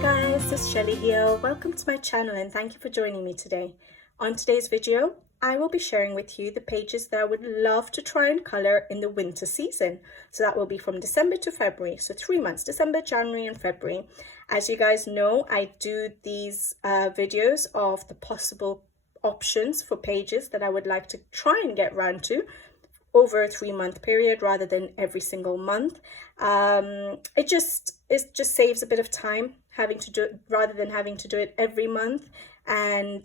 guys, it's Shelly here. Welcome to my channel and thank you for joining me today. On today's video, I will be sharing with you the pages that I would love to try and color in the winter season. So that will be from December to February, so 3 months, December, January and February. As you guys know, I do these videos of the possible options for pages that I would like to try and get round to over a 3-month period rather than every single month. It just saves a bit of time having to do it rather than having to do it every month. And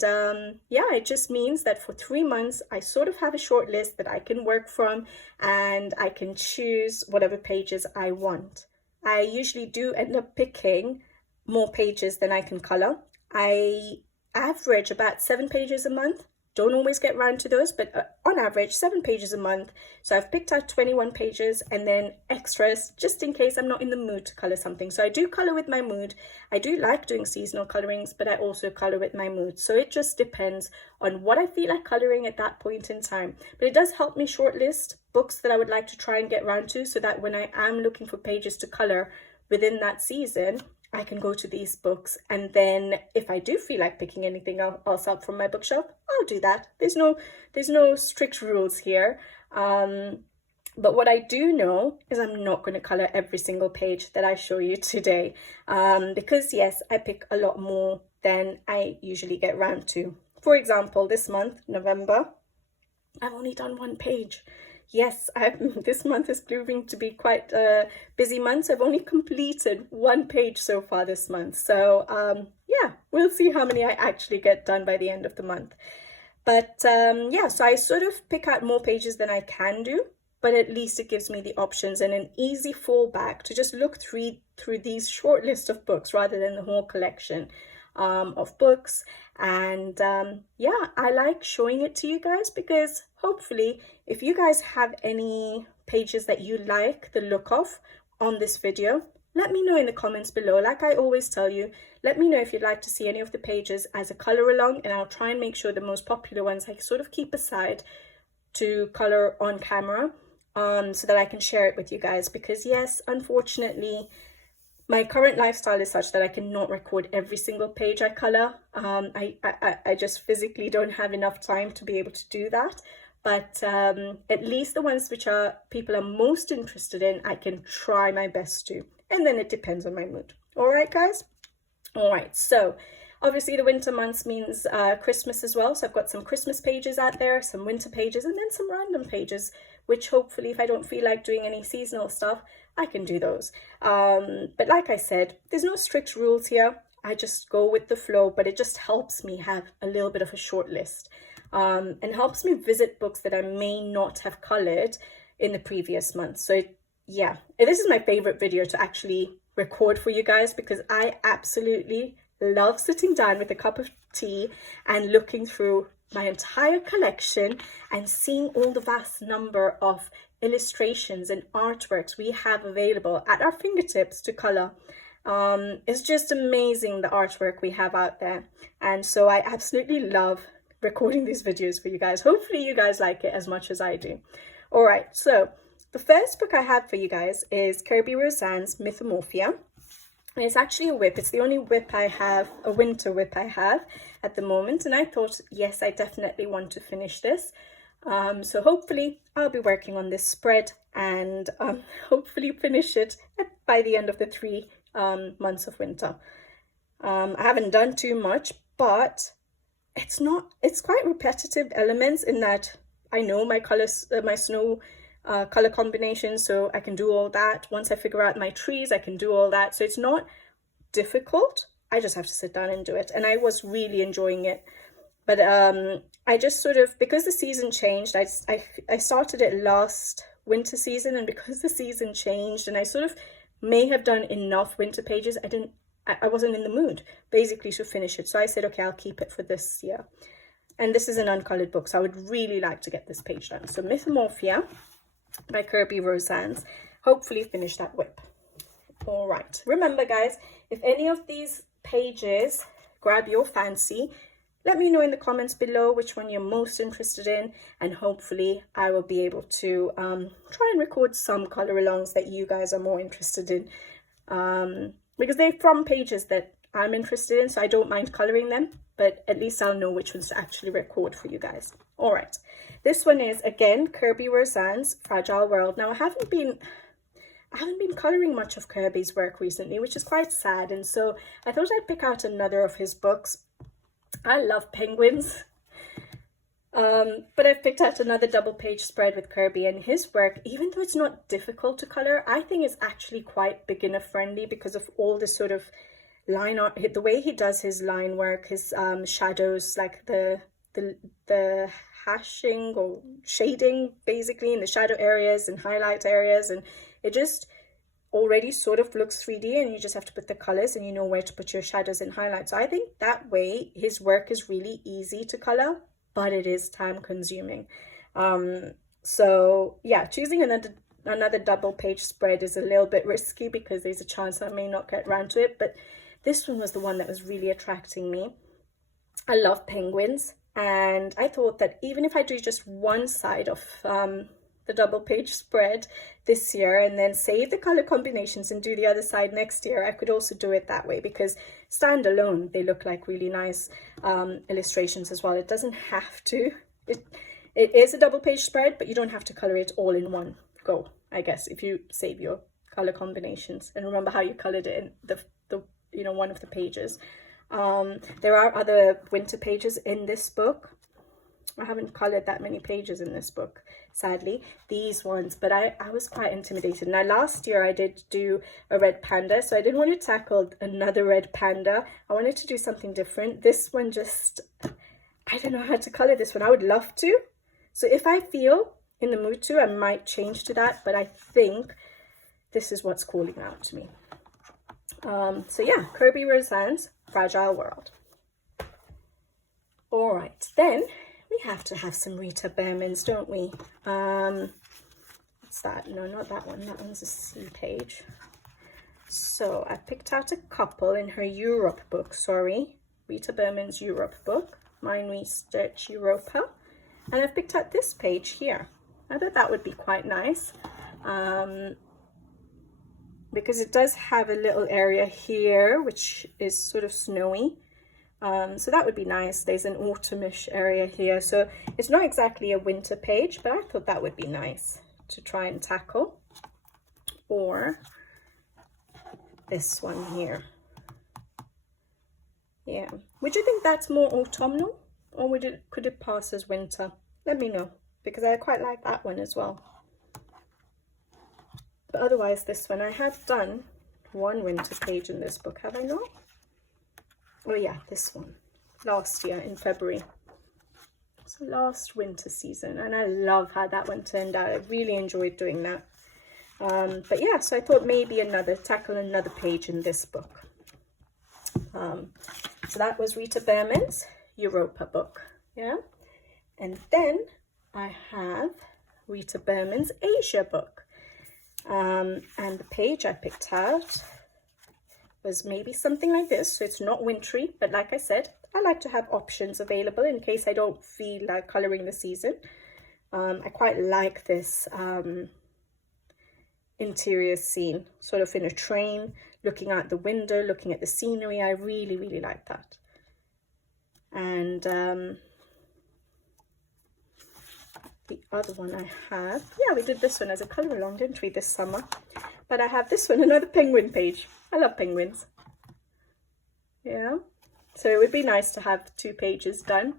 yeah, it just means that for 3 months I sort of have a short list that I can work from and I can choose whatever pages I want. I usually do end up picking more pages than I can color. I average about 7 pages a month. Don't always get round to those, but on average 7 pages a month. So I've picked out 21 pages and then extras just in case I'm not in the mood to color something. So I do color with my mood. I do like doing seasonal colorings, but I also color with my mood. So it just depends on what I feel like coloring at that point in time. But it does help me shortlist books that I would like to try and get round to, so that when I am looking for pages to color within that season, I can go to these books, and then if I do feel like picking anything else up from my bookshelf, I'll do that. There's no strict rules here. But what I do know is I'm not going to color every single page that I show you today, because yes, I pick a lot more than I usually get round to. For example, this month, November, I've only done 1 page. Yes, this month is proving to be quite a busy month. So I've only completed 1 page so far this month. So yeah, we'll see how many I actually get done by the end of the month. But yeah, so I sort of pick out more pages than I can do, but at least it gives me the options and an easy fallback to just look through these short list of books rather than the whole collection of books. And yeah, I like showing it to you guys because hopefully if you guys have any pages that you like the look of on this video, let me know in the comments below. Like I always tell you, let me know if you'd like to see any of the pages as a color along, and I'll try and make sure the most popular ones I sort of keep aside to color on camera, so that I can share it with you guys. Because yes, unfortunately, my current lifestyle is such that I cannot record every single page I color. I just physically don't have enough time to be able to do that. But at least the ones which people are most interested in, I can try my best to. And then it depends on my mood. All right, guys? All right, so obviously the winter months means Christmas as well. So I've got some Christmas pages out there, some winter pages, and then some random pages, which hopefully if I don't feel like doing any seasonal stuff, I can do those. But like I said, there's no strict rules here. I just go with the flow, but it just helps me have a little bit of a short list, and helps me visit books that I may not have colored in the previous month. So yeah, this is my favorite video to actually record for you guys, because I absolutely love sitting down with a cup of tea and looking through my entire collection and seeing all the vast number of illustrations and artworks we have available at our fingertips to color. It's just amazing, the artwork we have out there. And so I absolutely love recording these videos for you guys. Hopefully you guys like it as much as I do. All right, so the first book I have for you guys is Kirby Rosanes' Mythographic. And it's actually a whip. It's the only whip I have, a winter whip I have at the moment. And I thought, yes, I definitely want to finish this. So hopefully I'll be working on this spread and hopefully finish it by the end of the 3 months of winter. I haven't done too much, but it's quite repetitive elements in that I know my colors, my snow color combinations, so I can do all that. Once I figure out my trees, I can do all that. So it's not difficult. I just have to sit down and do it. And I was really enjoying it. But I just sort of, because the season changed, I started it last winter season, and because the season changed and I sort of may have done enough winter pages, I wasn't in the mood basically to finish it. So I said, okay, I'll keep it for this year. And this is an uncolored book, so I would really like to get this page done. So Mythographic by Kirby Rosanes. Hopefully finish that whip. All right. Remember, guys, if any of these pages grab your fancy, let me know in the comments below which one you're most interested in, and hopefully I will be able to try and record some color alongs that you guys are more interested in, because they're from pages that I'm interested in, so I don't mind coloring them, but at least I'll know which ones to actually record for you guys. All right, this one is again Kirby Rosanes, Fragile World. Now I haven't been coloring much of Kirby's work recently, which is quite sad, and so I thought I'd pick out another of his books. I love penguins. But I've picked out another double page spread with Kirby, and his work, even though it's not difficult to color, I think it's actually quite beginner friendly because of all this sort of line art, the way he does his line work, his shadows, like the hashing or shading basically in the shadow areas and highlight areas, and it just already sort of looks 3D, and you just have to put the colors and you know where to put your shadows and highlights. So I think that way his work is really easy to color, but it is time consuming. So yeah, choosing another double page spread is a little bit risky because there's a chance I may not get around to it, but this one was the one that was really attracting me. I love penguins, and I thought that even if I do just one side of the double page spread this year and then save the color combinations and do the other side next year, I could also do it that way, because standalone they look like really nice illustrations as well. It doesn't have to, it is a double page spread, but you don't have to color it all in one go, I guess, if you save your color combinations and remember how you colored it in the one of the pages. There are other winter pages in this book. I haven't colored that many pages in this book, sadly, these ones, but I was quite intimidated. Now last year I did do a red panda, so I didn't want to tackle another red panda. I wanted to do something different. This one just, I don't know how to color this one. I would love to, so if I feel in the mood to, I might change to that, but I think this is what's calling out to me. So yeah, Kirby Rosanes, Fragile World. All right, then we have to have some Rita Bermans, don't we? What's that? No, not that one. That one's a C page. So I picked out a couple in her Europe book, sorry. Rita Berman's Europe book, Mine Research Europa. And I've picked out this page here. I thought that would be quite nice. Because it does have a little area here, which is sort of snowy. So that would be nice. There's an autumnish area here, so it's not exactly a winter page, but I thought that would be nice to try and tackle. Or this one here. Yeah, would you think that's more autumnal, or could it pass as winter? Let me know, because I quite like that one as well. But otherwise, this one, I have done one winter page in this book, have I not? Oh yeah, this one, last year in February. So last winter season, and I love how that one turned out. I really enjoyed doing that. But yeah, so I thought maybe tackle another page in this book. So that was Rita Berman's Europa book, yeah. And then I have Rita Berman's Asia book. And the page I picked out was maybe something like this. So it's not wintry, but like I said, I like to have options available in case I don't feel like coloring the season. I quite like this interior scene, sort of in a train, looking out the window, looking at the scenery. I really, really like that. And the other one I have, yeah, we did this one as a color along, didn't we, this summer? But I have this one, another penguin page. I love penguins. Yeah, so it would be nice to have 2 pages done.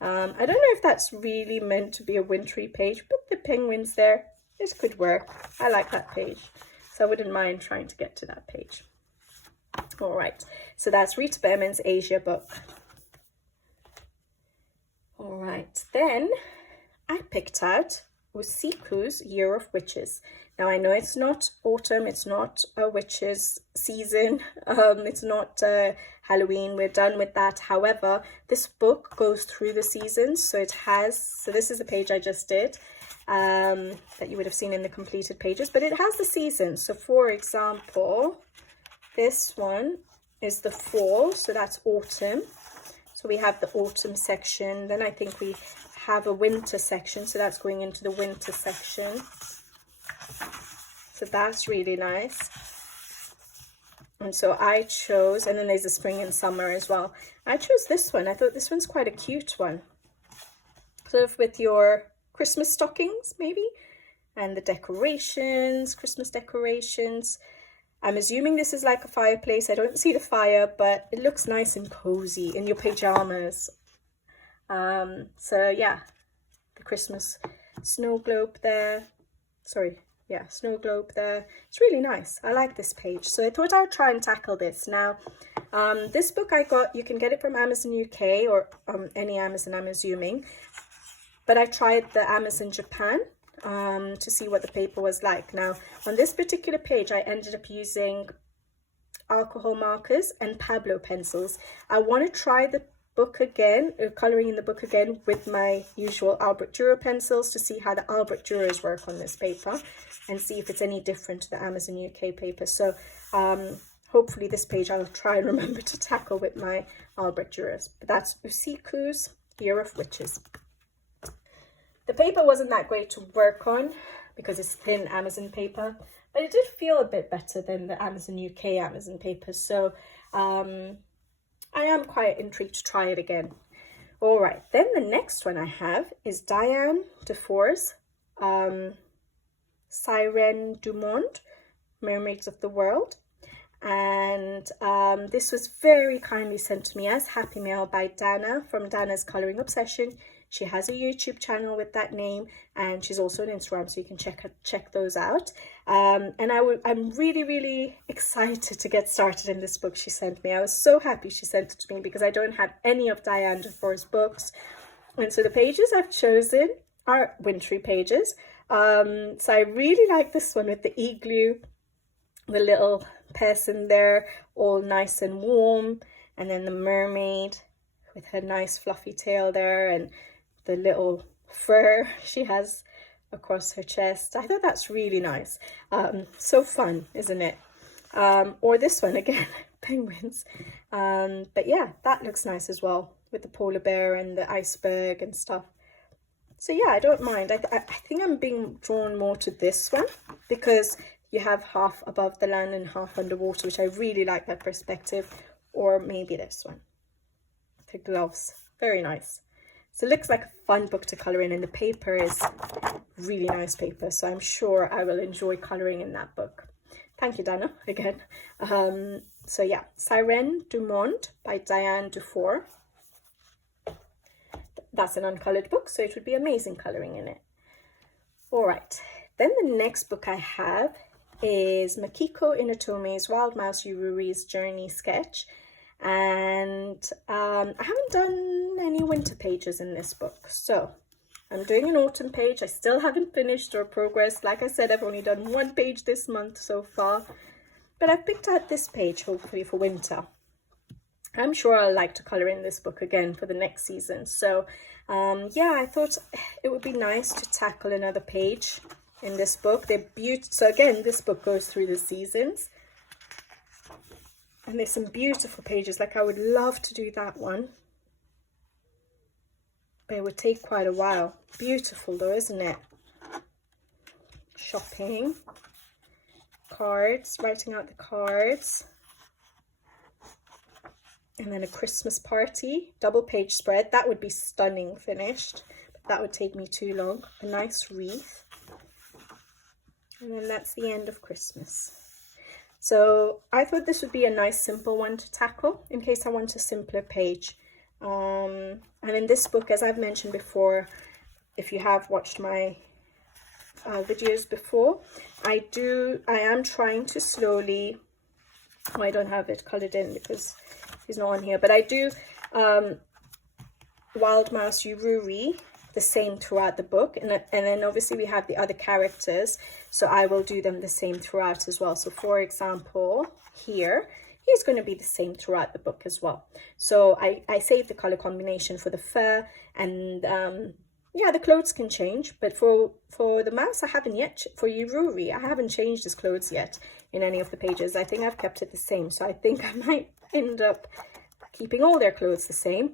I don't know if that's really meant to be a wintry page, but the penguins there, this could work. I like that page, so I wouldn't mind trying to get to that page. All right, so that's Rita Berman's Asia book. All right, then I picked out Usiku's Year of Witches. Now I know it's not autumn, it's not a witches season, it's not Halloween, we're done with that. However, this book goes through the seasons, so this is a page I just did that you would have seen in the completed pages, but it has the seasons. So for example, this one is the fall, so that's autumn. So we have the autumn section, then I think we have a winter section, so that's going into the winter section. So that's really nice. And so I chose, and then there's the spring and summer as well. I chose this one. I thought this one's quite a cute one. Sort of with your Christmas stockings, maybe, and the decorations, Christmas decorations. I'm assuming this is like a fireplace. I don't see the fire, but it looks nice and cozy in your pajamas. So yeah, the Christmas snow globe there. Sorry, yeah, snow globe there. It's really nice. I like this page. So I thought I would try and tackle this. Now, this book I got, you can get it from Amazon UK or any Amazon, I'm assuming. But I tried the Amazon Japan to see what the paper was like. Now, on this particular page, I ended up using alcohol markers and Pablo pencils. I want to try the book again, colouring in the book again with my usual Albrecht Dürer pencils to see how the Albrecht Dürers work on this paper and see if it's any different to the Amazon UK paper. So hopefully this page I'll try and remember to tackle with my Albrecht Dürers. But that's Usiku's Year of Witches. The paper wasn't that great to work on because it's thin Amazon paper, but it did feel a bit better than the Amazon UK Amazon paper. So I am quite intrigued to try it again. All right, then the next one I have is Diane Dufor's Siren Dumont, Mermaids of the World. And this was very kindly sent to me as Happy Mail by Dana from Dana's Colouring Obsession. She has a YouTube channel with that name, and she's also on Instagram, so you can check those out. And I'm really, really excited to get started in this book she sent me. I was so happy she sent it to me because I don't have any of Diane Dufor's books. And so the pages I've chosen are wintry pages. So I really like this one with the igloo, the little person there, all nice and warm, and then the mermaid with her nice fluffy tail there, and the little fur she has across her chest. I thought that's really nice. So fun, isn't it? Or this one again, penguins. But yeah, that looks nice as well with the polar bear and the iceberg and stuff. So yeah, I don't mind. I think I'm being drawn more to this one because you have half above the land and half underwater, which I really like that perspective. Or maybe this one. The gloves, very nice. So it looks like a fun book to colour in, and the paper is really nice paper, so I'm sure I will enjoy colouring in that book. Thank you, Dana, again. So yeah, Siren Dumont by Diane Dufor. That's an uncoloured book, so it would be amazing colouring in it. All right, then the next book I have is Makiko Inotome's Wild Mouse Yuri's Journey Sketch. And I haven't done any winter pages in this book, so I'm doing an autumn page. I still haven't finished or progressed. Like I said, I've only done one page this month so far, but I've picked out this page hopefully for winter. I'm sure I'll like to colour in this book again for the next season. So yeah, I thought it would be nice to tackle another page in this book. They're beautiful. So again, this book goes through the seasons. And there's some beautiful pages, like I would love to do that one. But it would take quite a while. Beautiful though, isn't it? Shopping. Cards, writing out the cards. And then a Christmas party, double page spread. That would be stunning finished. But that would take me too long. A nice wreath. And then that's the end of Christmas. So I thought this would be a nice simple one to tackle in case I want a simpler page. And in this book, as I've mentioned before, if you have watched my videos before, I am trying to slowly, I don't have it coloured in because he's not on here, but I do Wild Mouse Yuri the same throughout the book, and then obviously we have the other characters, so I will do them the same throughout as well. So for example here, he's going to be the same throughout the book as well. So I saved the color combination for the fur, and yeah, the clothes can change, but for the mouse I haven't yet. For Yuri, I haven't changed his clothes yet in any of the pages. I think I've kept it the same, so I think I might end up keeping all their clothes the same.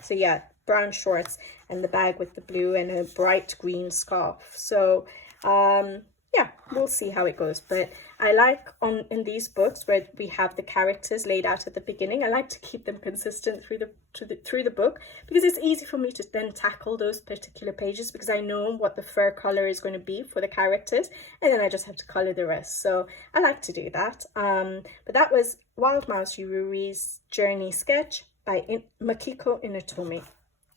So yeah, brown shorts and the bag with the blue and a bright green scarf. So yeah, we'll see how it goes. But I like in these books where we have the characters laid out at the beginning, I like to keep them consistent through the book, because it's easy for me to then tackle those particular pages, because I know what the fur color is going to be for the characters, and then I just have to color the rest. So I like to do that. But that was Wild Mouse Yuri's Journey sketch by Makiko Inotome,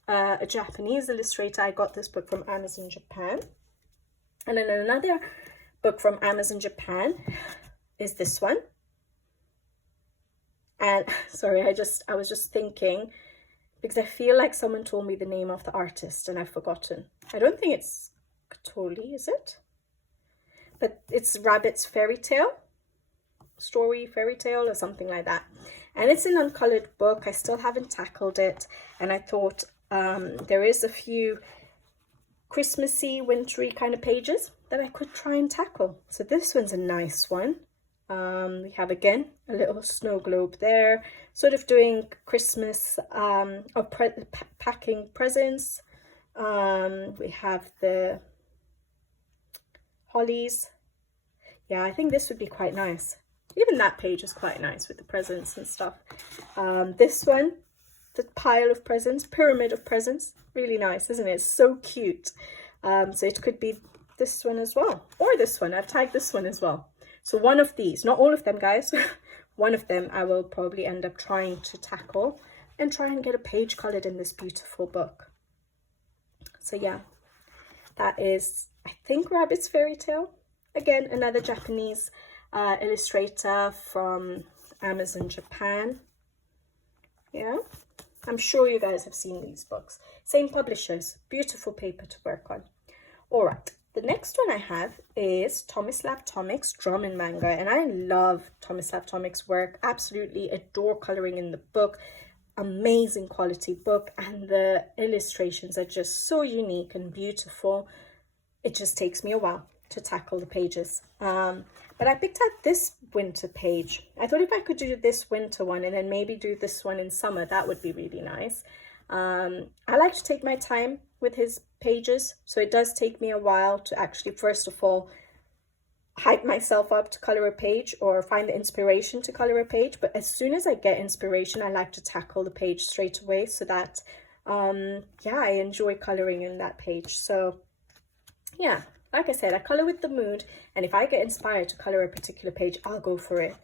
a Japanese illustrator. I got this book from Amazon Japan. And then another book from Amazon Japan is this one. And sorry, I was just thinking, because I feel like someone told me the name of the artist and I've forgotten. I don't think it's Katoli, is it? But it's Rabbit's Fairy Tale or something like that. And it's an uncolored book. I still haven't tackled it, and I thought there is a few Christmassy, wintry kind of pages that I could try and tackle. So this one's a nice one. We have again a little snow globe there, sort of doing Christmas or packing presents. We have the hollies. Yeah, I think this would be quite nice. Even that page is quite nice with the presents and stuff. This one, the pile of presents, pyramid of presents, really nice, isn't it? It's so cute. So it could be this one as well, or this one. I've tagged this one as well. So one of these, not all of them, guys. One of them I will probably end up trying to tackle and try and get a page colored in this beautiful book. So yeah, that is, I think, Rabbit's Fairy Tale. Again, another Japanese illustrator from Amazon Japan. Yeah, I'm sure you guys have seen these books. Same publishers, beautiful paper to work on. All right, the next one I have is Tomislav Tomic's Strum and Manga, and I love Tomislav Tomic's work. Absolutely adore coloring in the book. Amazing quality book, and the illustrations are just so unique and beautiful. It just takes me a while to tackle the pages. But I picked out this winter page. I thought if I could do this winter one and then maybe do this one in summer, that would be really nice. I like to take my time with his pages, so it does take me a while to actually, first of all, hype myself up to color a page or find the inspiration to color a page. But as soon as I get inspiration, I like to tackle the page straight away, so that yeah, I enjoy coloring in that page. So yeah, like I said, I color with the mood, and if I get inspired to color a particular page, I'll go for it.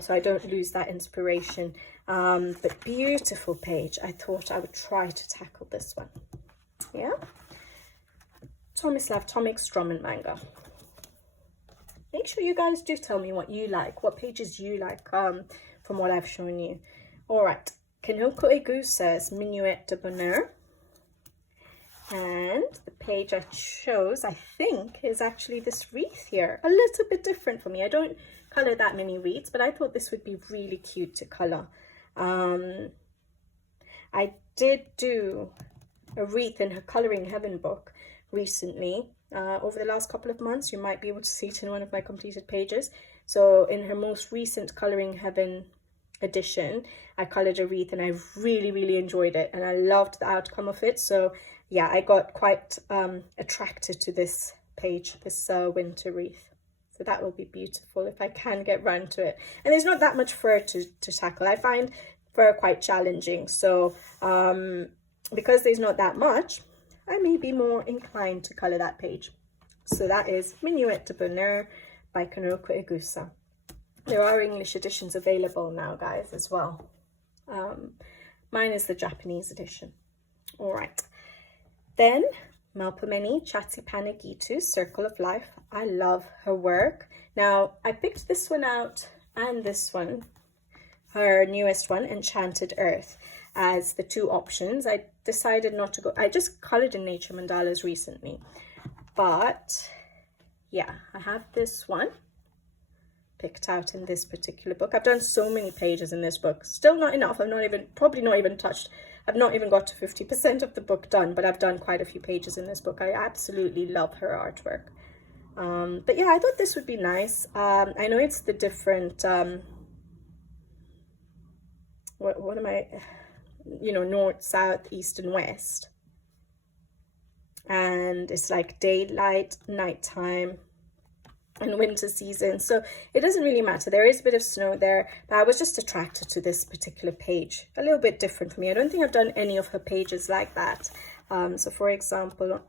So I don't lose that inspiration. But beautiful page. I thought I would try to tackle this one. Yeah, Tomislav Tomic's Strum and Manga. Make sure you guys do tell me what you like, what pages you like from what I've shown you. All right, Kanoko Egusa's Minuet de Bonheur. And the page I chose, I think, is actually this wreath here. A little bit different for me. I don't color that many wreaths, but I thought this would be really cute to color. I did do a wreath in her Coloring Heaven book recently. Over the last couple of months, you might be able to see it in one of my completed pages. So in her most recent Coloring Heaven edition, I colored a wreath, and I really enjoyed it, and I loved the outcome of it. So yeah, I got quite attracted to this page, this winter wreath. So that will be beautiful if I can get round to it. And there's not that much fur to tackle. I find fur quite challenging. So because there's not that much, I may be more inclined to colour that page. So that is Minuet de Bonheur by Kanoko Egusa. There are English editions available now, guys, as well. Mine is the Japanese edition. All right. Then Melanie Chatzi Panu, Circle of Life. I love her work. Now, I picked this one out and this one, her newest one, Enchanted Earth, as the two options. I decided not to go. I just colored in nature mandalas recently, but yeah, I have this one picked out in this particular book. I've done so many pages in this book. Still not enough. Probably not even touched. I've not even got to 50% of the book done, but I've done quite a few pages in this book. I absolutely love her artwork. But yeah, I thought this would be nice. I know it's the different, what am I, north, south, east, and west. And it's like daylight, nighttime, and winter season, so it doesn't really matter. There is a bit of snow there, but I was just attracted to this particular page. A little bit different for me. I don't think I've done any of her pages like that. So for example,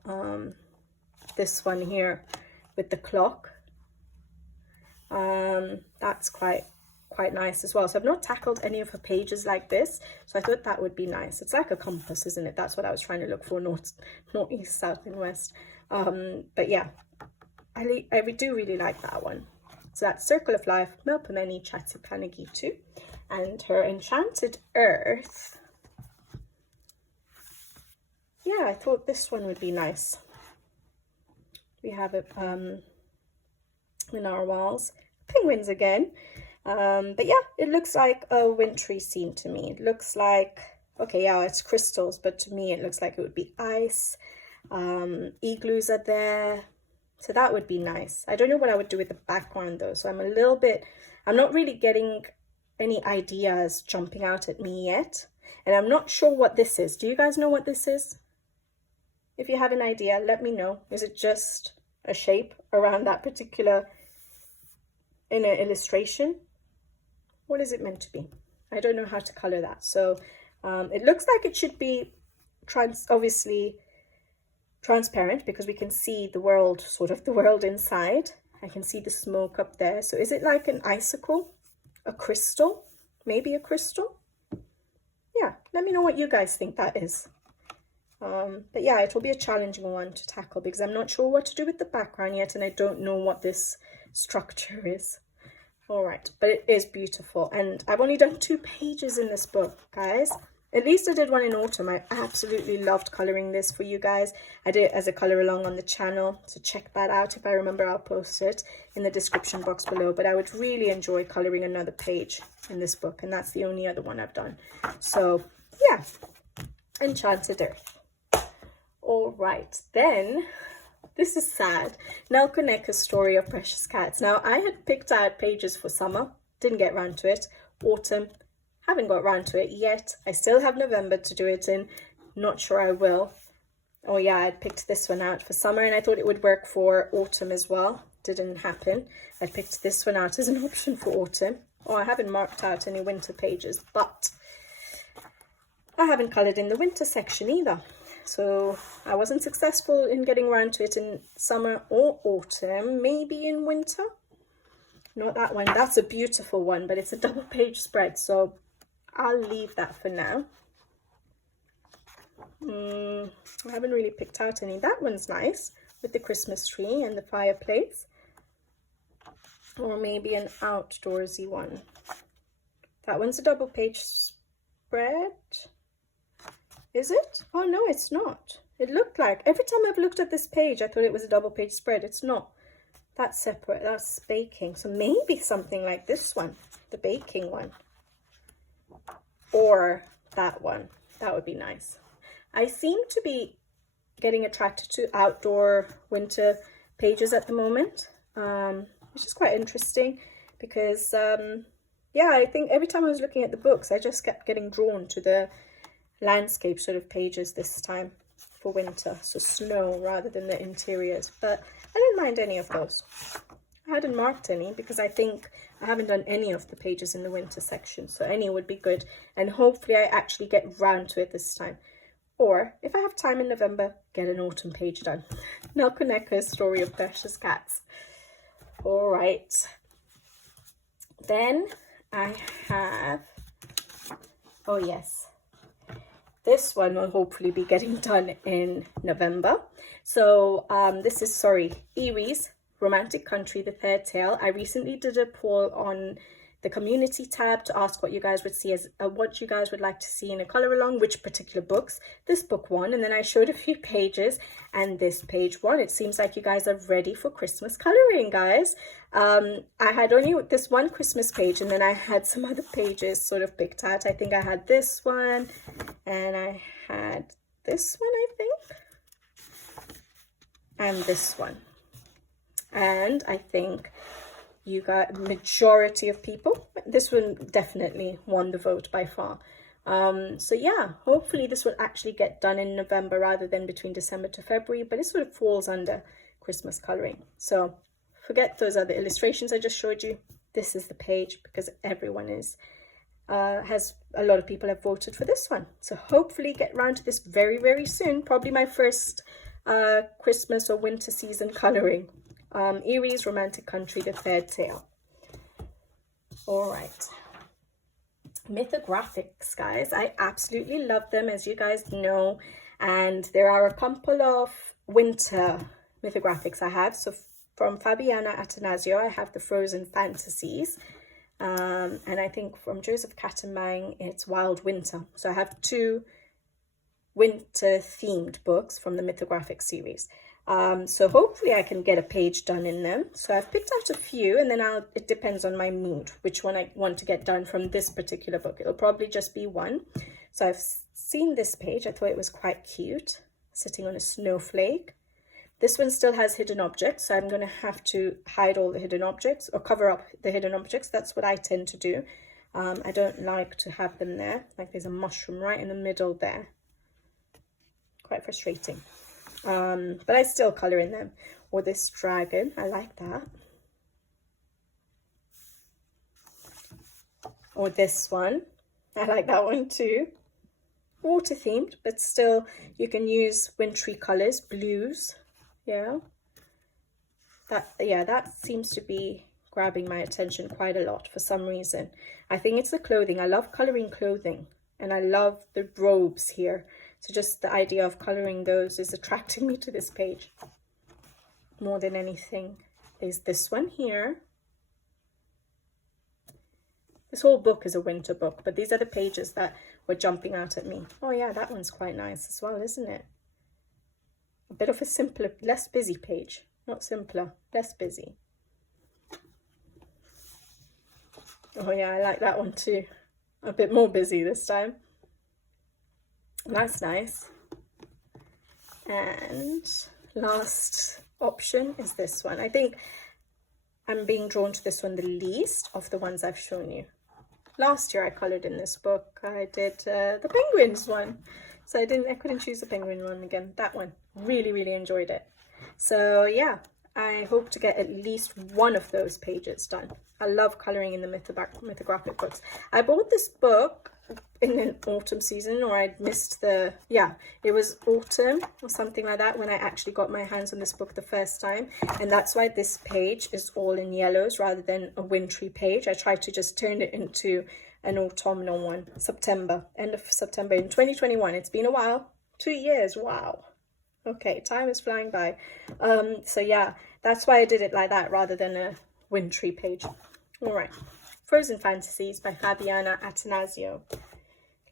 this one here with the clock, that's quite nice as well. So I've not tackled any of her pages like this, so I thought that would be nice. It's like a compass, isn't it? That's what I was trying to look for, north, east, south and west. But yeah, I do really like that one. So that's Circle of Life, Melanie Chatzi Panu, and her Enchanted Earth. Yeah, I thought this one would be nice. We have it in our walls. Penguins again. But yeah, it looks like a wintry scene to me. It looks like, okay, yeah, it's crystals, but to me it looks like it would be ice. Igloos are there, so that would be nice. I don't know what I would do with the background though, so I'm not really getting any ideas jumping out at me yet, and I'm not sure what this is. Do you guys know what this is? If you have an idea, let me know. Is it just a shape around that particular inner illustration? What is it meant to be? I don't know how to color that. So it looks like it should be obviously transparent, because we can see the world, sort of the world inside. I can see the smoke up there. So is it like an icicle, a crystal, maybe a crystal? Yeah, let me know what you guys think that is. But yeah, it will be a challenging one to tackle, because I'm not sure what to do with the background yet, and I don't know what this structure is. All right, but it is beautiful, and I've only done 2 pages in this book, guys. At least I did one in autumn. I absolutely loved coloring this for you guys. I did it as a color along on the channel, so check that out. If I remember, I'll post it in the description box below, but I would really enjoy coloring another page in this book, and that's the only other one I've done. So yeah, Enchanted Earth. All right, then this is sad. Nelkoneka's Story of Precious Cats. Now, I had picked out pages for summer, didn't get around to it. Autumn, haven't got around to it yet. I still have November to do it in. Not sure I will. Oh yeah, I picked this one out for summer, and I thought it would work for autumn as well. Didn't happen. I picked this one out as an option for autumn. Oh, I haven't marked out any winter pages, but I haven't colored in the winter section either. So I wasn't successful in getting around to it in summer or autumn, maybe in winter. Not that one. That's a beautiful one, but it's a double page spread, so I'll leave that for now. I haven't really picked out any. That one's nice, with the Christmas tree and the fireplace. Or maybe an outdoorsy one. That one's a double page spread. Is it? Oh no, it's not. It looked like, every time I've looked at this page, I thought it was a double page spread. It's not. That's separate. That's baking. So maybe something like this one, the baking one. Or that one. That would be nice. I seem to be getting attracted to outdoor winter pages at the moment, which is quite interesting, because yeah, I think every time I was looking at the books, I just kept getting drawn to the landscape sort of pages this time for winter, so snow rather than the interiors. But I didn't mind any of those. I hadn't marked any because I think I haven't done any of the pages in the winter section, so any would be good, and hopefully I actually get round to it this time. Or if I have time in November, get an autumn page done. Nelkoneka's Story of Precious Cats. All right, then I have, oh yes, this one will hopefully be getting done in November. So this is, Yuri's Romantic Country, the Third Tale. I recently did a poll on the community tab to ask what you guys would see as what you guys would like to see in a color along, which particular books. This book won, and then I showed a few pages, and this page won. It seems like you guys are ready for Christmas coloring, guys. I had only this one Christmas page, and then I had some other pages sort of picked out. I think I had this one, and I had this one, I think, and this one. And I think you got majority of people. This one definitely won the vote by far. So yeah, hopefully this will actually get done in November rather than between December to February, but it sort of falls under Christmas coloring. So forget those are the illustrations I just showed you. This is the page, because everyone is a lot of people have voted for this one. So hopefully get round to this very, very soon. Probably my first Christmas or winter season colouring. Yuri's Romantic Country, the third tale. All right. Mythographics, guys. I absolutely love them, as you guys know. And there are a couple of winter mythographics I have. So from Fabiana Attanasio, I have the Frozen Fantasies. And I think from Joseph Catimbang, it's Wild Winter. So I have 2 winter themed books from the Mythographic series. So hopefully I can get a page done in them. So I've picked out a few, and then it depends on my mood, which one I want to get done from this particular book. It'll probably just be one. So I've seen this page. I thought it was quite cute, sitting on a snowflake. This one still has hidden objects, so I'm going to have to hide all the hidden objects, or cover up the hidden objects. That's what I tend to do. I don't like to have them there. Like there's a mushroom right in the middle there. Quite frustrating. But I still colour in them. Or this dragon, I like that. Or this one, I like that one too. Water themed, but still you can use wintry colours, blues. Yeah, that seems to be grabbing my attention quite a lot for some reason. I think it's the clothing. I love colouring clothing, and I love the robes here. So just the idea of colouring those is attracting me to this page more than anything. There's this one here. This whole book is a winter book, but these are the pages that were jumping out at me. Oh yeah, that one's quite nice as well, isn't it? A bit of a simpler, less busy page. Not simpler, less busy. Oh yeah, I like that one too. A bit more busy this time. That's nice. And last option is this one. I think I'm being drawn to this one the least of the ones I've shown you. Last year I coloured in this book. I did the penguins one. So I couldn't choose the penguin one again. That one, really enjoyed it. So yeah, I hope to get at least one of those pages done. I love colouring in the mythographic books. I bought this book in an autumn season, or I'd missed it was autumn or something like that when I actually got my hands on this book the first time. And that's why this page is all in yellows rather than a wintry page. I tried to just turn it into an autumnal one. September, end of September in 2021. It's been a while. 2 years. Wow. Okay, time is flying by. So yeah, that's why I did it like that rather than a wintry page. All right. Frozen Fantasies by Fabiana Attanasio.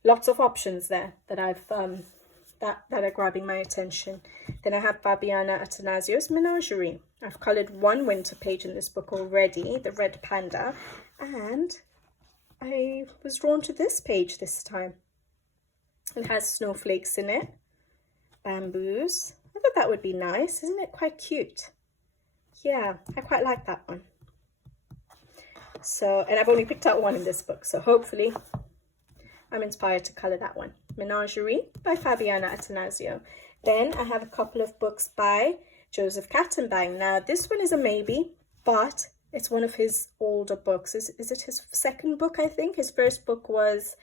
Lots of options there that I've that are grabbing my attention. Then I have Fabiana Attanasio's Menagerie. I've coloured one winter page in this book already, the Red Panda, and I was drawn to this page this time. It has snowflakes in it, bamboos. I thought that would be nice. Isn't it quite cute? Yeah, I quite like that one. So, and I've only picked out one in this book, so hopefully I'm inspired to colour that one. Menagerie by Fabiana Attanasio. Then I have a couple of books by Joseph Catimbang. Now, this one is a maybe, but it's one of his older books. Is it his second book, I think? His first book was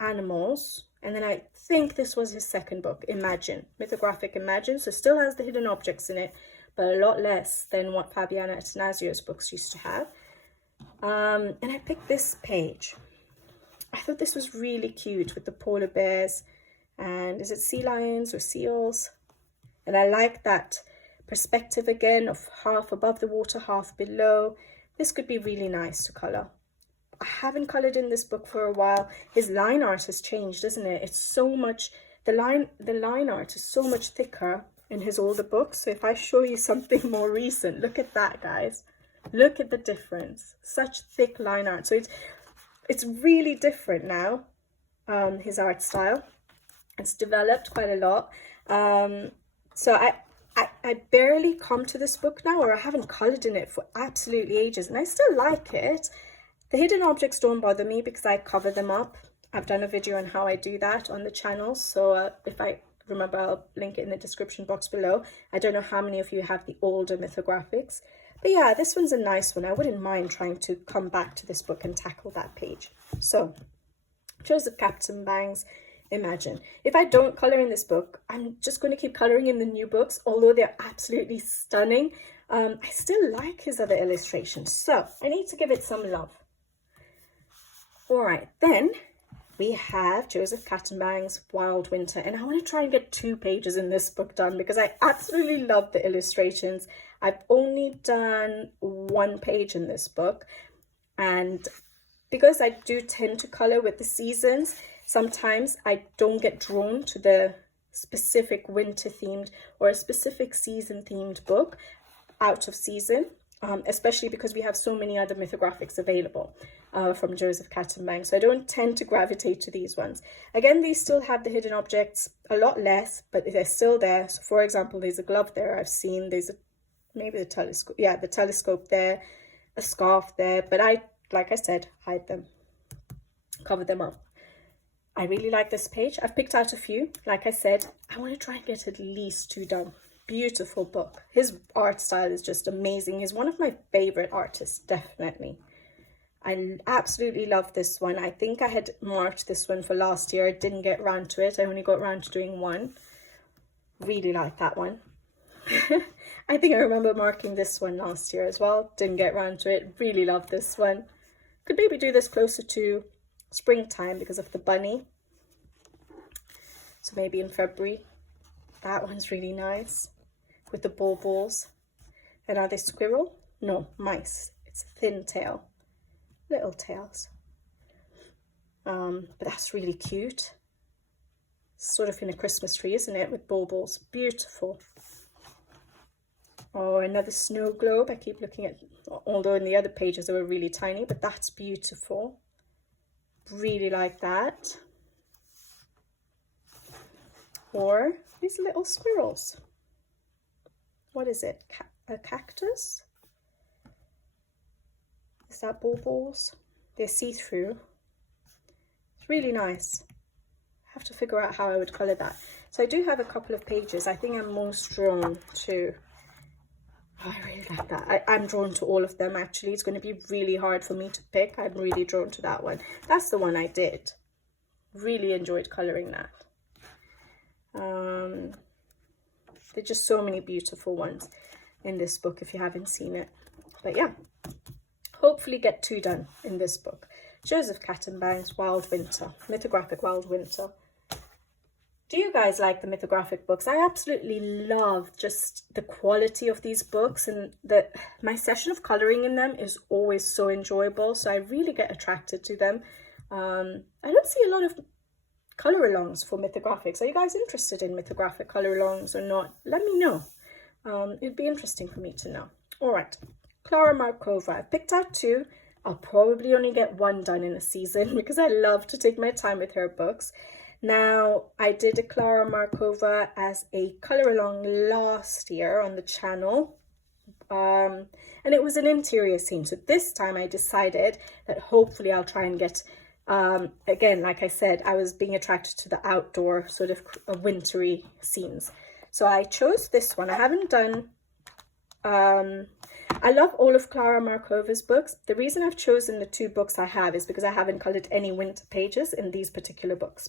Animals, and then I think this was his second book, Imagine. Mythographic Imagine, so still has the hidden objects in it, but a lot less than what Fabiana Attanasio's books used to have. And I picked this page. I thought this was really cute with the polar bears and is it sea lions or seals? And I like that perspective again of half above the water, half below. This could be really nice to colour. I haven't coloured in this book for a while. His line art has changed, isn't it? It's so much, the line art is so much thicker in his older books. So if I show you something more recent, look at that, guys. Look at the difference. Such thick line art. So it's really different now, his art style. It's developed quite a lot. So I barely come to this book now, or I haven't coloured in it for absolutely ages, and I still like it. The hidden objects don't bother me because I cover them up. I've done a video on how I do that on the channel, so if I remember, I'll link it in the description box below. I don't know how many of you have the older mythographics, But yeah, this one's a nice one. I wouldn't mind trying to come back to this book and tackle that page. So, Joseph Catimbang's Imagine. If I don't colour in this book, I'm just going to keep colouring in the new books, although they're absolutely stunning. I still like his other illustrations, so I need to give it some love. All right, then we have Joseph Catimbang's Wild Winter, and I want to try and get 2 pages in this book done because I absolutely love the illustrations. I've only done 1 page in this book, and because I do tend to colour with the seasons, sometimes I don't get drawn to the specific winter themed or a specific season themed book out of season, especially because we have so many other mythographics available from Joseph Catimbang. So I don't tend to gravitate to these ones. Again, these still have the hidden objects, a lot less, but they're still there. So for example, there's a glove there I've seen, there's maybe the telescope, yeah, the telescope there, a scarf there, but I, like I said, hide them, cover them up. I really like this page. I've picked out a few. Like I said, I want to try and get at least 2 done. Beautiful book. His art style is just amazing. He's one of my favorite artists, definitely. I absolutely love this one. I think I had marked this one for last year. I didn't get around to it. I only got around to doing 1. Really like that one. I think I remember marking this one last year as well. Didn't get around to it. Really love this one. Could maybe do this closer to springtime because of the bunny. So maybe in February. That one's really nice with the baubles. And are they squirrel? No, mice. It's a thin tail. Little tails. But that's really cute. Sort of in a Christmas tree, isn't it? With baubles. Beautiful. Oh, another snow globe. I keep looking at, although in the other pages they were really tiny, but that's beautiful. Really like that. Or these little squirrels. What is it? A cactus? Is that baubles? They're see-through. It's really nice. I have to figure out how I would colour that. So I do have a couple of pages. I think I'm most drawn to... Oh, I really like that. I'm drawn to all of them, actually. It's going to be really hard for me to pick. I'm really drawn to that one. That's the one I did. Really enjoyed colouring that. There's just so many beautiful ones in this book if you haven't seen it. But yeah, hopefully get 2 done in this book. Joseph Catimbang's Wild Winter, Mythographic Wild Winter. Do you guys like the mythographic books? I absolutely love just the quality of these books, and my session of colouring in them is always so enjoyable, so I really get attracted to them. I don't see a lot of colour alongs for mythographics. Are you guys interested in mythographic colour alongs or not? Let me know. It'd be interesting for me to know. All right, Clara Markova. I picked out 2. I'll probably only get 1 done in a season because I love to take my time with her books. Now, I did a Clara Markova as a colour along last year on the channel, and it was an interior scene. So this time I decided that hopefully I'll try and get, again, like I said, I was being attracted to the outdoor sort of wintry scenes. So I chose this one. I haven't done, I love all of Clara Markova's books. The reason I've chosen the 2 books I have is because I haven't coloured any winter pages in these particular books.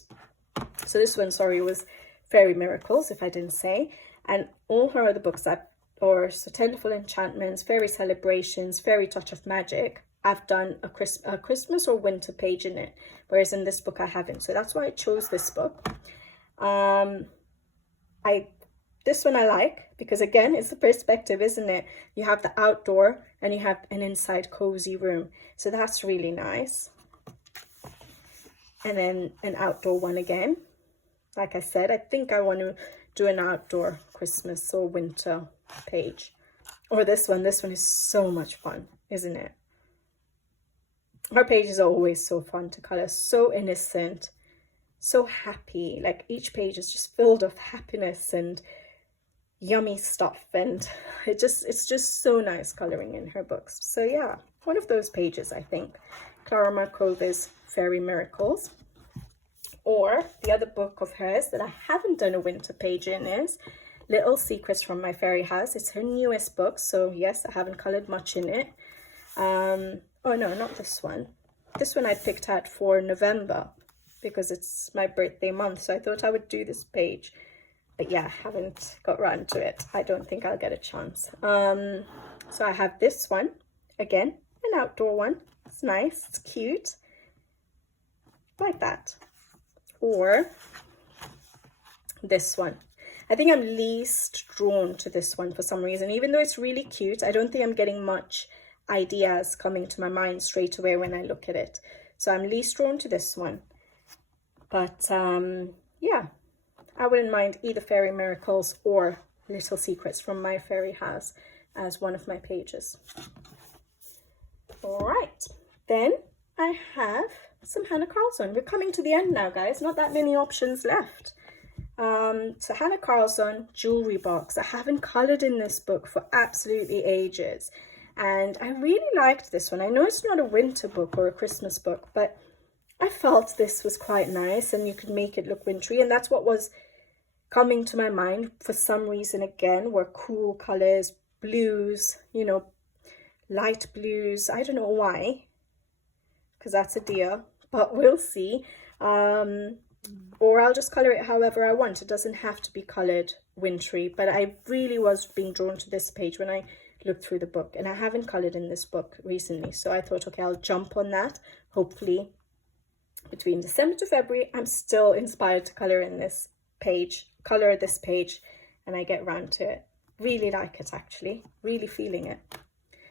So this one, sorry, was Fairy Miracles, if I didn't say. And all her other books, so Tenderful Enchantments, Fairy Celebrations, Fairy Touch of Magic, I've done a Christmas or winter page in it. Whereas in this book, I haven't. So that's why I chose this book. This one I like because, again, it's the perspective, isn't it? You have the outdoor and you have an inside cozy room. So that's really nice. And then an outdoor one again. Like I said, I think I want to do an outdoor Christmas or winter page. Or this one. This one is so much fun, isn't it? Her pages are always so fun to colour. So innocent. So happy. Like each page is just filled of happiness and yummy stuff. And it's just so nice colouring in her books. So yeah, one of those pages, I think. Clara Markova's Fairy Miracles. Or the other book of hers that I haven't done a winter page in is Little Secrets from My Fairy House. It's her newest book, so yes, I haven't colored much in it. Oh no, not this one. This one I picked out for November because it's my birthday month, so I thought I would do this page. But yeah, I haven't got around to it. I don't think I'll get a chance. So I have this one, again, an outdoor one. It's nice, it's cute, like that. Or this one. I think I'm least drawn to this one for some reason. Even though it's really cute, I don't think I'm getting much ideas coming to my mind straight away when I look at it. So I'm least drawn to this one. But yeah, I wouldn't mind either Fairy Miracles or Little Secrets from My Fairy House as one of my pages. All right, then I have some Hanna Karlzon. We're coming to the end now, guys. Not that many options left. So Hanna Karlzon jewelry box. I haven't colored in this book for absolutely ages, and I really liked this one. I know it's not a winter book or a Christmas book, but I felt this was quite nice and you could make it look wintry, and that's what was coming to my mind for some reason again, were cool colors, blues, you know, light blues. I don't know why, because that's a deer, but we'll see. Or I'll just color it however I want. It doesn't have to be colored wintry, but I really was being drawn to this page when I looked through the book, and I haven't colored in this book recently, so I thought, okay, I'll jump on that. Hopefully between December to February I'm still inspired to color in this page, and I get around to it. Really like it, actually, really feeling it.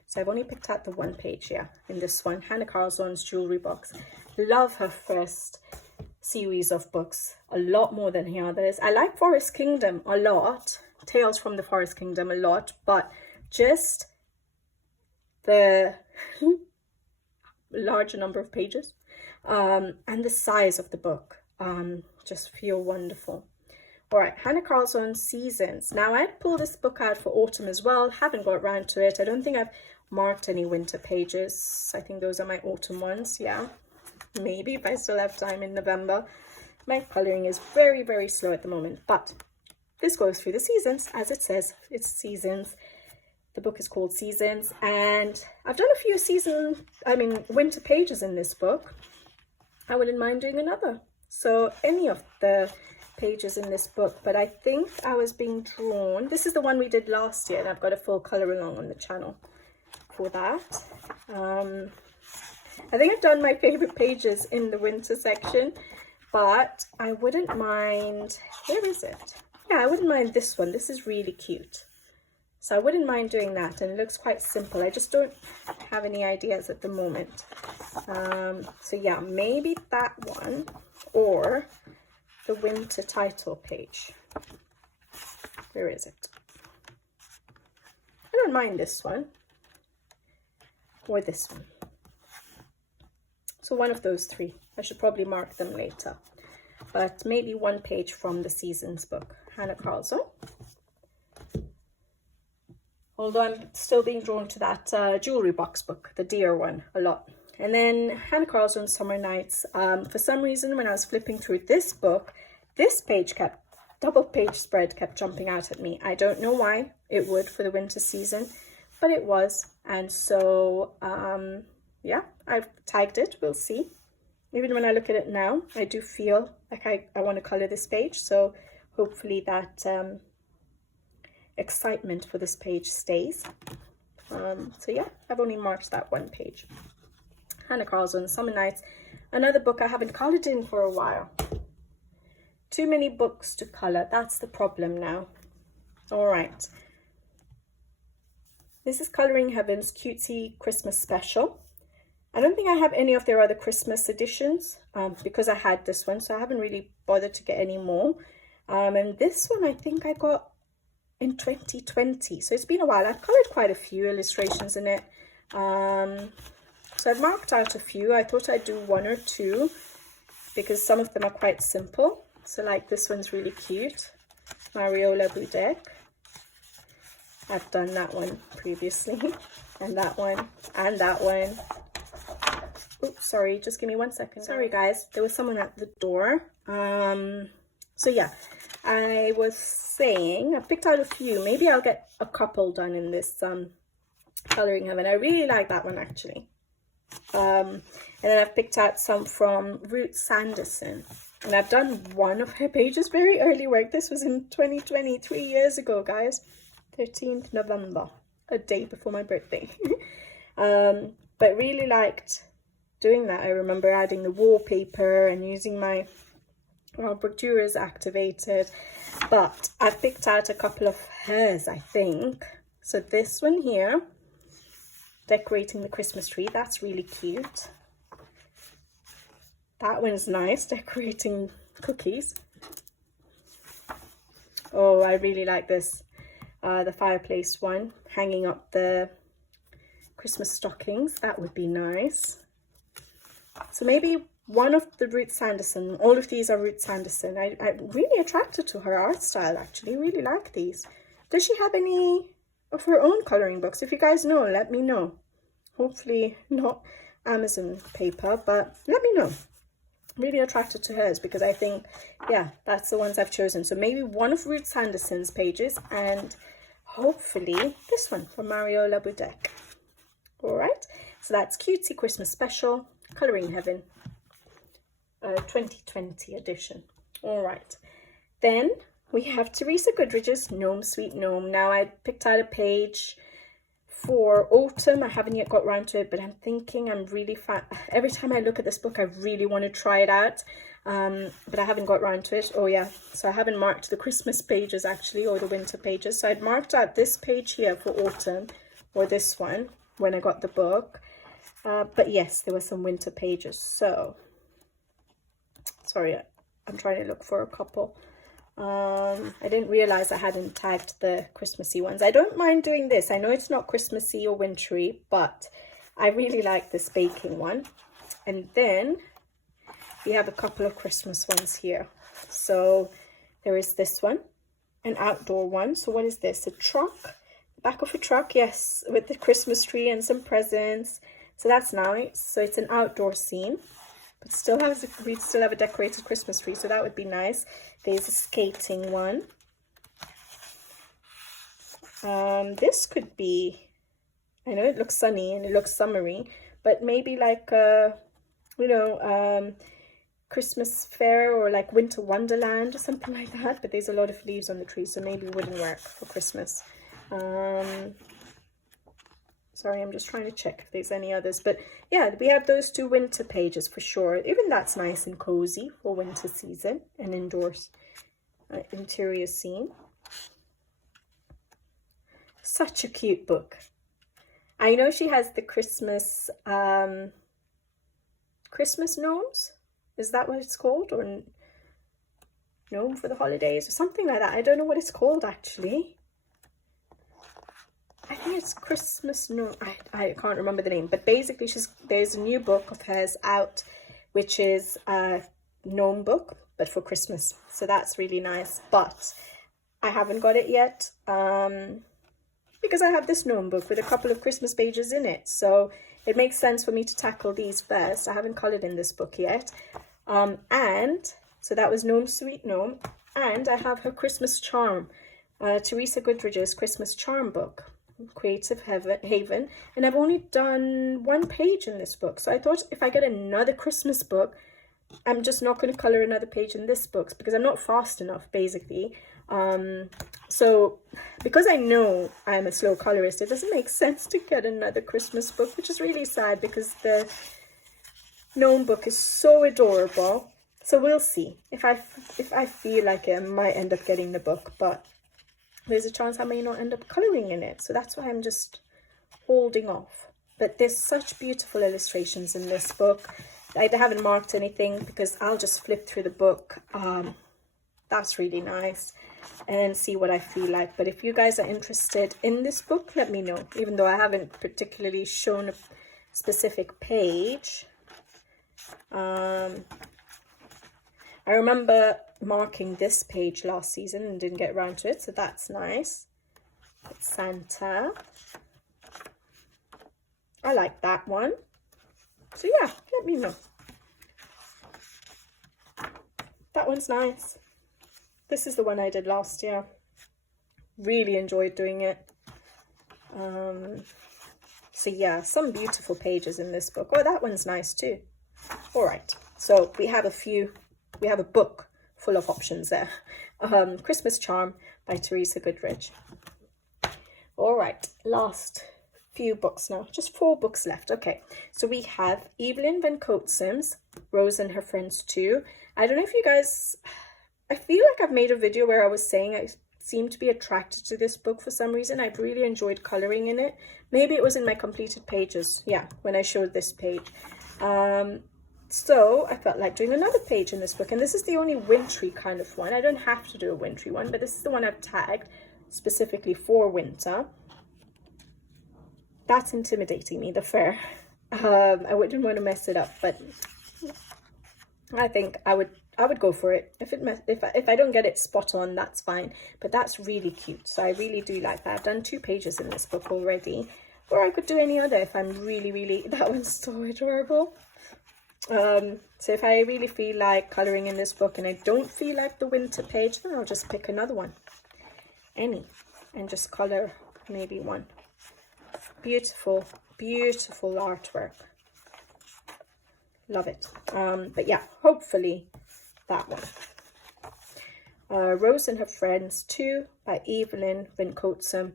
So I've only picked out the one page here in this one, Hanna Karlzon's jewelry box. Love her first series of books a lot more than the others. I like Forest Kingdom a lot, Tales from the Forest Kingdom a lot, but just the larger number of pages and the size of the book just feel wonderful. All right, Hanna Karlzon Seasons. Now I'd pull this book out for autumn as well, haven't got around to it. I don't think I've marked any winter pages. I think those are my autumn ones. Yeah, maybe if I still have time in November. My coloring is very, very slow at the moment, but this goes through the seasons. As it says, it's seasons. The book is called Seasons, and I've done a few winter pages in this book. I wouldn't mind doing another. So any of the pages in this book, but I think I was being drawn. This is the one we did last year, and I've got a full color along on the channel for that. I think I've done my favorite pages in the winter section, but I wouldn't mind, where is it? Yeah, I wouldn't mind this one. This is really cute. So I wouldn't mind doing that, and it looks quite simple. I just don't have any ideas at the moment. So yeah, maybe that one, or the winter title page. Where is it? I don't mind this one, or this one. So one of those three. I should probably mark them later, but maybe one page from the Seasons book, Hanna Karlzon. Although I'm still being drawn to that jewelry box book, the deer one, a lot. And then Hanna Karlzon Summer Nights. For some reason, when I was flipping through this book, this page double page spread kept jumping out at me. I don't know why. It would for the winter season, but it was. And so, yeah, I've tagged it. We'll see. Even when I look at it now, I do feel like I want to color this page. So hopefully that excitement for this page stays. So yeah, I've only marked that one page. Hanna Karlzon Summer Nights, another book I haven't colored in for a while. Too many books to color, that's the problem now. All right, this is Coloring Heaven's Cutesy Christmas Special. I don't think I have any of their other Christmas editions because I had this one, so I haven't really bothered to get any more. And this one I think I got in 2020, so it's been a while. I've colored quite a few illustrations in it. So I've marked out a few. I thought I'd do one or two because some of them are quite simple. So like this one's really cute, Mariola Budek. I've done that one previously, and that one, and that one. Oops, sorry, just give me 1 second. Sorry guys, there was someone at the door. So yeah, I was saying I picked out a few. Maybe I'll get a couple done in this Coloring Heaven. I really like that one actually. And then I've picked out some from Ruth Sanderson, and I've done one of her pages, very early work. This was in 2020, 3 years ago, guys. 13th November, a day before my birthday. But really liked doing that. I remember adding the wallpaper and using my brochures activated. But I picked out a couple of hers, I think. So this one here, decorating the Christmas tree, that's really cute. That one's nice, decorating cookies. Oh, I really like this, the fireplace one, hanging up the Christmas stockings. That would be nice. So maybe one of the Ruth Sanderson, all of these are Ruth Sanderson. I'm really attracted to her art style, actually. Really like these. Does she have any of her own coloring books? If you guys know, let me know. Hopefully not Amazon paper, but let me know. Really attracted to hers because I think, yeah, that's the ones I've chosen. So maybe one of Ruth Sanderson's pages, and hopefully this one from Mariola Budek. All right, so that's Cutesy Christmas Special, Coloring Heaven, 2020 edition. All right, then we have Teresa Goodridge's Gnome Sweet Gnome. Now I picked out a page for autumn. I haven't yet got around to it, but I'm thinking I'm really every time I look at this book, I really want to try it out, but I haven't got around to it. Oh yeah, so I haven't marked the Christmas pages actually, or the winter pages. So I'd marked out this page here for autumn, or this one when I got the book, but yes, there were some winter pages. So sorry, I'm trying to look for a couple. I didn't realize I hadn't tagged the Christmassy ones. I don't mind doing this. I know it's not Christmassy or wintry, but I really like this baking one. And then we have a couple of Christmas ones here. So there is this one, an outdoor one. So what is this? A truck, back of a truck, yes, with the Christmas tree and some presents. So that's nice. So it's an outdoor scene, but we still have a decorated Christmas tree, so that would be nice. There's a skating one. This could be, I know it looks sunny and it looks summery, but maybe like a, Christmas fair or like winter wonderland or something like that. But there's a lot of leaves on the tree, so maybe it wouldn't work for Christmas. Sorry, I'm just trying to check if there's any others. But yeah, we have those two winter pages for sure. Even that's nice and cozy for winter season, and indoors interior scene. Such a cute book. I know she has the Christmas gnomes. Is that what it's called? Or gnome for the holidays or something like that. I don't know what it's called actually. I think it's Christmas, no, I can't remember the name, but basically there's a new book of hers out, which is a gnome book, but for Christmas. So that's really nice, but I haven't got it yet, because I have this gnome book with a couple of Christmas pages in it. So it makes sense for me to tackle these first. I haven't colored in this book yet. And so that was Gnome Sweet Gnome, and I have her Christmas Charm, Teresa Goodridge's Christmas Charm book. Creative Haven, and I've only done one page in this book, so I thought if I get another Christmas book, I'm just not going to color another page in this book because I'm not fast enough basically. So because I know I'm a slow colorist, it doesn't make sense to get another Christmas book, which is really sad because the gnome book is so adorable. So we'll see if I feel like I might end up getting the book, but there's a chance I may not end up coloring in it. So that's why I'm just holding off. But there's such beautiful illustrations in this book. I haven't marked anything because I'll just flip through the book. That's really nice. And see what I feel like. But if you guys are interested in this book, let me know. Even though I haven't particularly shown a specific page. I remember marking this page last season and didn't get around to it, so that's nice. It's Santa. I like that one. So yeah, let me know. That one's nice. This is the one I did last year. Really enjoyed doing it. So yeah, some beautiful pages in this book. Oh, that one's nice too. All right, so we have a book full of options there. Christmas Charm by Teresa Goodridge. All right, last few books now, just 4 books left. Okay, so we have Evelyn Van Coatsum's Rose and Her Friends 2. I don't know if you guys, I feel like I've made a video where I was saying I seem to be attracted to this book for some reason. I've really enjoyed coloring in it. Maybe it was in my completed pages, yeah, when I showed this page. So I felt like doing another page in this book, and this is the only wintry kind of one. I don't have to do a wintry one, but this is the one I've tagged specifically for winter. That's intimidating me, the fur. I wouldn't want to mess it up, but I think I would go for it. If I don't get it spot on, that's fine. But that's really cute, so I really do like that. I've done 2 pages in this book already, or I could do any other if I'm really that one's so adorable. So if I really feel like coloring in this book and I don't feel like the winter page, then I'll just pick another one, and just color maybe one. Beautiful artwork. Love it. But yeah, hopefully that one. Rose and Her Friends 2 by Evelyn Van Coatsum.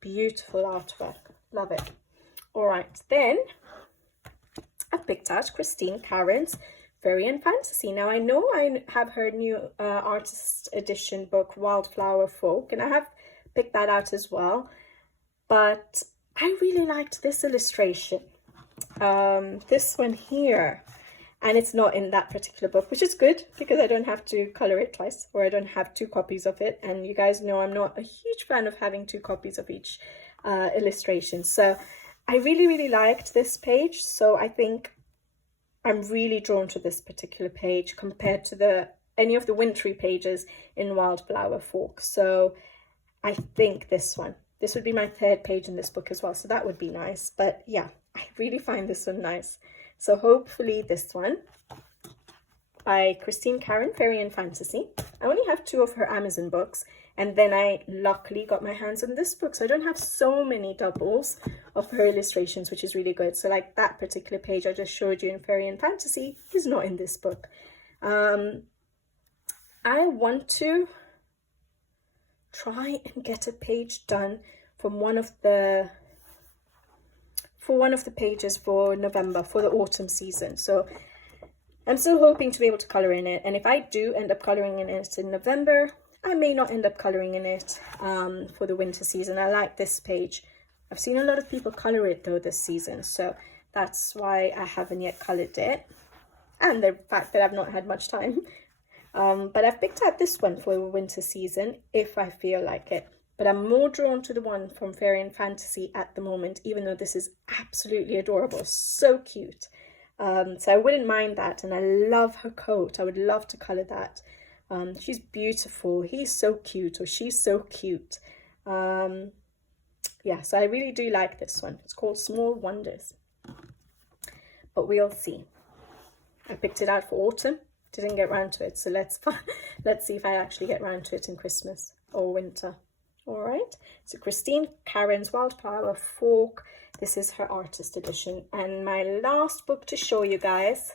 Beautiful artwork. Love it. All right, then I picked out Christine Karen's Fairy and Fantasy. Now I know I have her new artist edition book, Wildflower Folk, and I have picked that out as well. But I really liked this illustration. This one here. And it's not in that particular book, which is good because I don't have to color it twice, or I don't have 2 copies of it. And you guys know I'm not a huge fan of having 2 copies of each illustration. So I really liked this page. So I think I'm really drawn to this particular page compared to any of the wintry pages in Wildflower Folk. So I think this would be my 3rd page in this book as well. So that would be nice. But yeah, I really find this one nice. So hopefully this one by Christine Karen, Fairy and Fantasy. I only have 2 of her Amazon books, and then I luckily got my hands on this book, so I don't have so many doubles of her illustrations, which is really good. So like that particular page I just showed you in Fairy and Fantasy is not in this book. I want to try and get a page done from one of the pages for November, for the autumn season. So I'm still hoping to be able to color in it, and if I do end up coloring in it in November, I may not end up coloring in it for the winter season. I like this page. I've seen a lot of people color it though this season, so that's why I haven't yet colored it, and the fact that I've not had much time. But I've picked out this one for the winter season if I feel like it. But I'm more drawn to the one from Fairy and Fantasy at the moment, even though this is absolutely adorable, so cute. So I wouldn't mind that, and I love her coat. I would love to colour that. She's beautiful. He's so cute, or she's so cute. Yeah, so I really do like this one. It's called Small Wonders. But we'll see. I picked it out for autumn. Didn't get round to it, so let's see if I actually get round to it in Christmas or winter. All right, so Christine Karen's Wildflower Folk. This is her artist edition. And my last book to show you guys.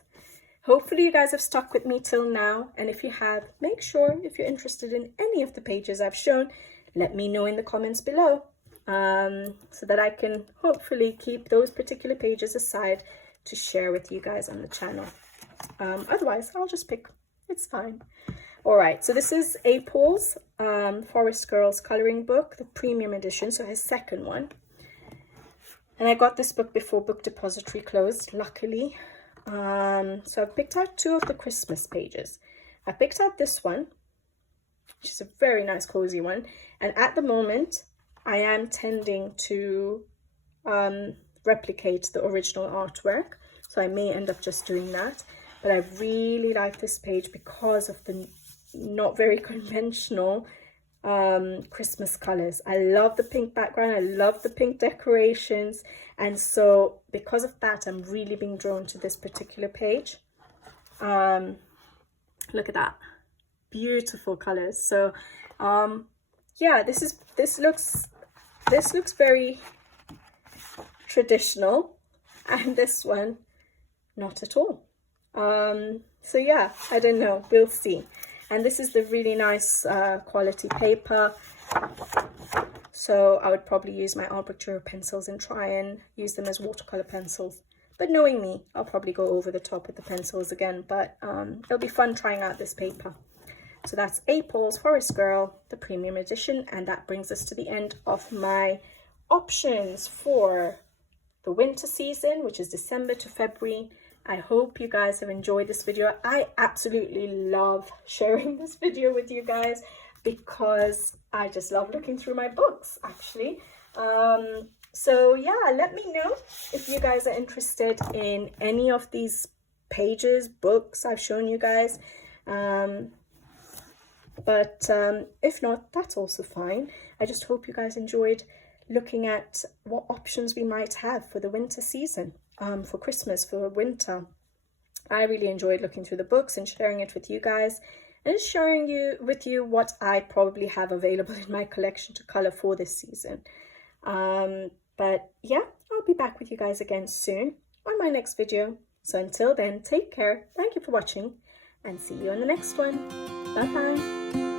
Hopefully you guys have stuck with me till now. And if you have, make sure if you're interested in any of the pages I've shown, let me know in the comments below. So that I can hopefully keep those particular pages aside to share with you guys on the channel. Otherwise, I'll just pick. It's fine. All right, so this is April's Forest Girls coloring book, the premium edition, so her 2nd one. And I got this book before Book Depository closed, luckily. So I've picked out 2 of the Christmas pages. I picked out this one, which is a very nice cozy one. And at the moment, I am tending to replicate the original artwork. So I may end up just doing that. But I really like this page because of the not very conventional Christmas colors. I love the pink background. I love the pink decorations. And so because of that, I'm really being drawn to this particular page. Look at that. beautiful colors. So yeah, this looks very traditional, and this one not at all. So yeah, I don't know, we'll see. And this is the really nice quality paper, so I would probably use my arbitrary pencils and try and use them as watercolor pencils. But knowing me, I'll probably go over the top with the pencils again, but it'll be fun trying out this paper. So that's April's Forest Girl, the premium edition, and that brings us to the end of my options for the winter season, which is December to February. I hope you guys have enjoyed this video. I absolutely love sharing this video with you guys because I just love looking through my books, actually. So yeah, let me know if you guys are interested in any of these pages, books I've shown you guys. But if not, that's also fine. I just hope you guys enjoyed looking at what options we might have for the winter season, for Christmas, for winter. I really enjoyed looking through the books and sharing it with you guys, and sharing with you what I probably have available in my collection to color for this season. But yeah, I'll be back with you guys again soon on my next video. So until then, take care, thank you for watching, and see you on the next one. Bye bye.